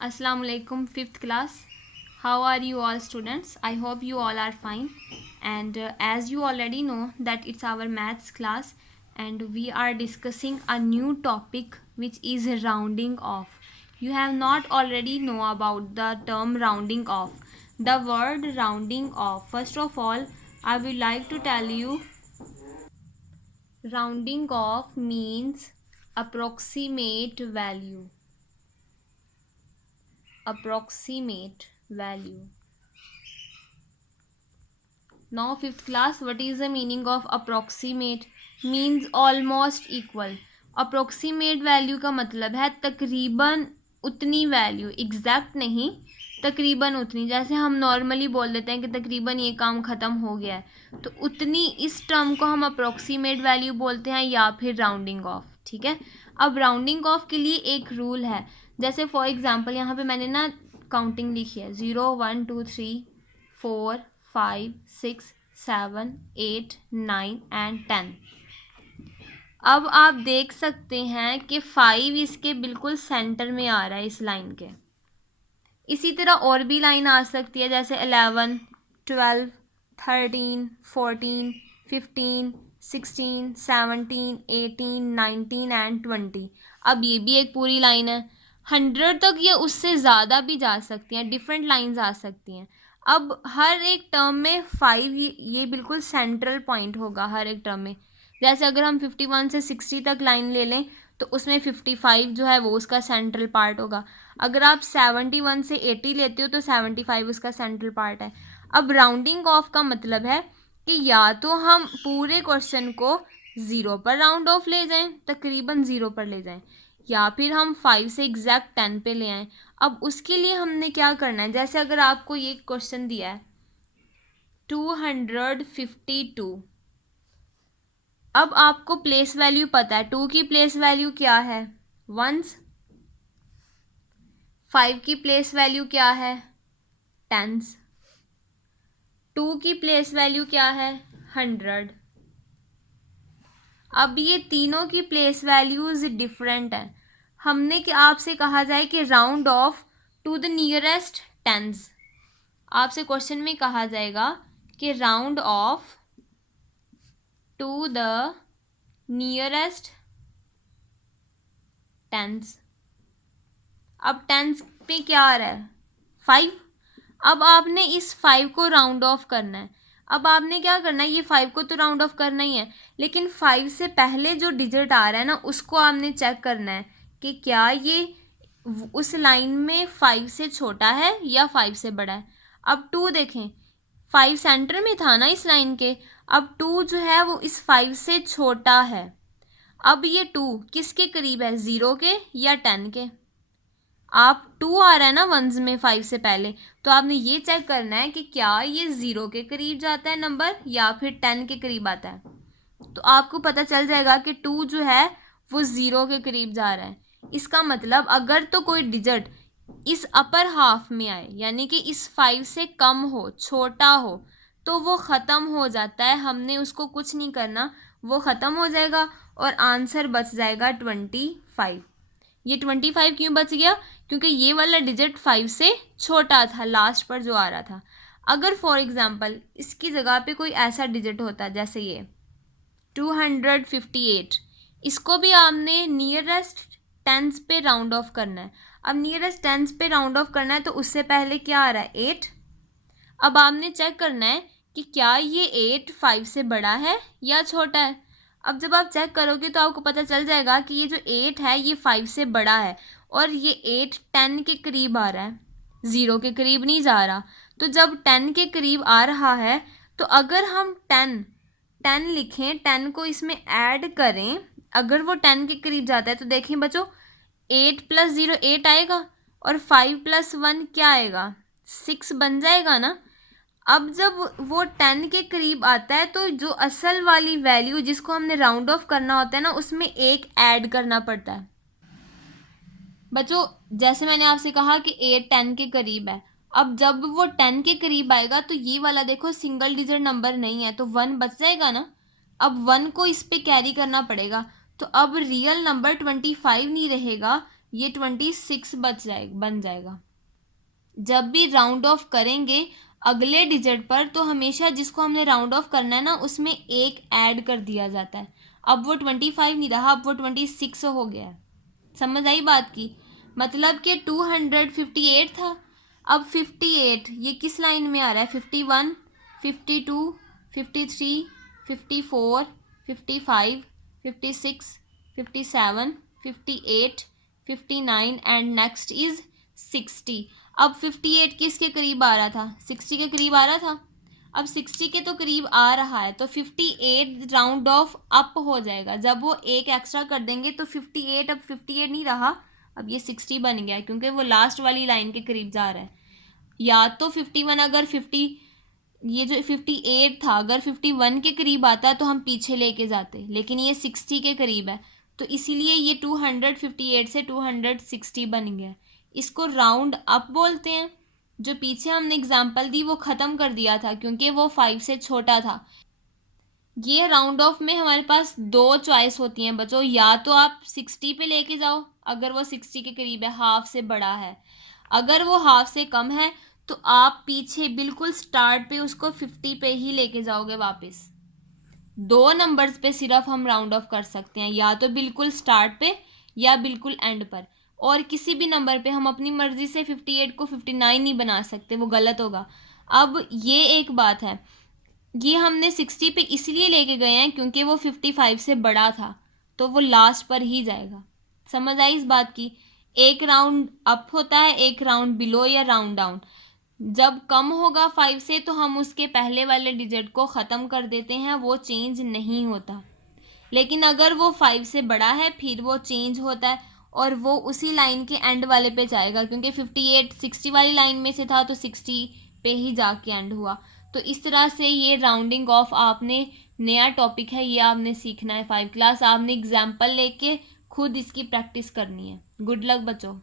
Assalamu alaikum, 5th class. How are you all students? I hope you all are fine. And as you already know that it's our maths class and we are discussing a new topic which is rounding off. You have not already know about the term rounding off. The word rounding off. First of all, I would like to tell you rounding off means approximate value. Approximate value. Now 5th class, what is the meaning of approximate? Means almost equal. Approximate value का मतलब है तकरीबन उतनी value, exact नहीं, तकरीबन उतनी. जैसे हम नॉर्मली बोल देते हैं कि तकरीबन ये काम ख़त्म हो गया है, तो उतनी इस टर्म को हम अप्रोक्सीमेट वैल्यू बोलते हैं या फिर राउंडिंग ऑफ. ठीक है. अब राउंडिंग ऑफ के लिए एक रूल है. जैसे फॉर एग्जांपल यहाँ पे मैंने ना काउंटिंग लिखी है 0 1 2 3 4 5 6 7 8 9 एंड 10. अब आप देख सकते हैं कि 5 इसके बिल्कुल सेंटर में आ रहा है इस लाइन के. इसी तरह और भी लाइन आ सकती है जैसे 11 12 13 14 15 16 17 18 19 एंड 20. अब ये भी एक पूरी लाइन है. 100 तक या उससे ज़्यादा भी जा सकती हैं, डिफरेंट लाइंस आ सकती हैं. अब हर एक टर्म में 5 ये बिल्कुल सेंट्रल पॉइंट होगा हर एक टर्म में. जैसे अगर हम 51 से 60 तक लाइन ले लें तो उसमें 55 जो है वो उसका सेंट्रल पार्ट होगा. अगर आप 71 से 80 लेते हो तो 75 उसका सेंट्रल पार्ट है. अब राउंडिंग ऑफ का मतलब है कि या तो हम पूरे क्वेश्चन को 0 पर राउंड ऑफ ले जाएं, तकरीबन 0 पर ले जाएं, या फिर हम 5 से एग्जैक्ट 10 पे ले आएं. अब उसके लिए हमने क्या करना है, जैसे अगर आपको ये क्वेश्चन दिया है 252. अब आपको प्लेस वैल्यू पता है. 2 की प्लेस वैल्यू क्या है? 1s. 5 की प्लेस वैल्यू क्या है? 10s. 2 की प्लेस वैल्यू क्या है? 100. अब ये तीनों की प्लेस वैल्यूज डिफरेंट है. हमने कि आपसे कहा जाए कि round off to the nearest 10s. आपसे क्वेश्चन में कहा जाएगा कि round off to the nearest 10s. अब 10s पे क्या आ रहा है? 5. अब आपने इस 5 को राउंड ऑफ करना है. अब आपने क्या करना है, ये 5 को तो राउंड ऑफ करना ही है, लेकिन 5 से पहले जो डिजिट आ रहा है ना उसको आपने चेक करना है कि क्या ये उस लाइन में 5 से छोटा है या 5 से बड़ा है. अब 2 देखें, 5 सेंटर में था ना इस लाइन के. अब 2 जो है वो इस 5 से छोटा है. अब ये 2 किसके करीब है, 0 के या 10 के? आप 2 आ रहा है ना वंस में 5 से पहले, तो आपने ये चेक करना है कि क्या ये 0 के करीब जाता है नंबर या फिर 10 के करीब आता है. तो आपको पता चल जाएगा कि 2 जो है वो 0 के करीब जा रहा है. इसका मतलब अगर तो कोई डिजिट इस अपर हाफ में आए, यानी कि इस 5 से कम हो, छोटा हो, तो वो ख़त्म हो जाता है. हमने उसको कुछ नहीं करना, वो ख़त्म हो जाएगा और आंसर बच जाएगा 25. ये 25 क्यों बच गया? क्योंकि ये वाला डिजिट 5 से छोटा था लास्ट पर जो आ रहा था. अगर फॉर एग्जांपल इसकी जगह पे कोई ऐसा डिजिट होता जैसे ये 258, इसको भी आपने नियरेस्ट 10s पे राउंड ऑफ करना है. अब नियरेस्ट 10s पे राउंड ऑफ करना है तो उससे पहले क्या आ रहा है? 8. अब आपने चेक करना है कि क्या ये 8 5 से बड़ा है या छोटा है. अब जब आप चेक करोगे तो आपको पता चल जाएगा कि ये जो 8 है ये 5 से बड़ा है और ये 8 10 के करीब आ रहा है, 0 के करीब नहीं जा रहा. तो जब 10 के करीब आ रहा है तो अगर हम 10 लिखें, 10 को इसमें ऐड करें, अगर वो 10 के करीब जाता है तो देखें बच्चों 8 + 0 8 आएगा और 5 + 1 क्या आएगा? 6 बन जाएगा ना. अब जब वो 10 के करीब आता है तो जो असल वाली वैल्यू जिसको हमने राउंड ऑफ करना होता है ना उसमें एक ऐड करना पड़ता है. बच्चों जैसे मैंने आपसे कहा कि 8 10 के करीब है. अब जब वो 10 के करीब आएगा तो ये वाला देखो सिंगल डिजिट नंबर नहीं है तो 1 बच जाएगा ना. अब 1 को इस पे कैरी करना पड़ेगा. तो अब रियल नंबर 25 नहीं रहेगा, ये 26 बन जाएगा। जब भी राउंड ऑफ करेंगे अगले डिजिट पर तो हमेशा जिसको हमने राउंड ऑफ करना है ना उसमें एक ऐड कर दिया जाता है। अब वो 25 नहीं रहा, अब वो 26 हो गया है। समझ आई बात की? मतलब कि 258 था, अब 58 ये किस लाइन में आ रहा है? 51, 52, 53, 54, 55, 56, 57, 58, 59 एंड नेक्स्ट इज 60। अब 58 किसके करीब आ रहा था? 60 के करीब आ रहा था। अब 60 के तो करीब आ रहा है तो 58 राउंड ऑफ अप हो जाएगा। जब वो एक एक्स्ट्रा कर देंगे तो 58 अब 58 नहीं रहा, अब ये 60 बन गया क्योंकि वो लास्ट वाली लाइन के करीब जा रहा है। या तो 51 अगर 50 ये जो 58 था अगर 51 के करीब आता तो हम पीछे लेके जाते, लेकिन ये 60 के करीब है तो इसीलिए ये 258 से 260 बन गया। इसको राउंड अप बोलते हैं। जो पीछे हमने एग्जाम्पल दी वो ख़त्म कर दिया था क्योंकि वो 5 से छोटा था। ये राउंड ऑफ में हमारे पास दो चॉइस होती हैं बच्चों, या तो आप 60 पे लेके जाओ अगर वो 60 के करीब है, हाफ से बड़ा है। अगर वो हाफ से कम है तो आप पीछे बिल्कुल स्टार्ट पे उसको 50 पे ही लेके जाओगे वापस। दो नंबर्स पे सिर्फ हम राउंड ऑफ कर सकते हैं, या तो बिल्कुल स्टार्ट पे या बिल्कुल एंड पर। और किसी भी नंबर पे हम अपनी मर्जी से 58 को 59 नहीं बना सकते, वो गलत होगा। अब ये एक बात है, ये हमने 60 पे इसलिए लेके गए हैं क्योंकि वो 55 से बड़ा था तो वो लास्ट पर ही जाएगा। समझ आई इस बात की? एक राउंड अप होता है, एक राउंड बिलो या राउंड डाउन। जब कम होगा 5 से तो हम उसके पहले वाले डिजिट को ख़त्म कर देते हैं, वो चेंज नहीं होता। लेकिन अगर वो 5 से बड़ा है फिर वो चेंज होता है और वो उसी लाइन के एंड वाले पे जाएगा क्योंकि 58 60 वाली लाइन में से था तो 60 पे ही जाके एंड हुआ। तो इस तरह से ये राउंडिंग ऑफ आपने नया टॉपिक है, ये आपने सीखना है 5 क्लास। आपने एग्जाम्पल लेके खुद इसकी प्रैक्टिस करनी है। गुड लक बच्चों।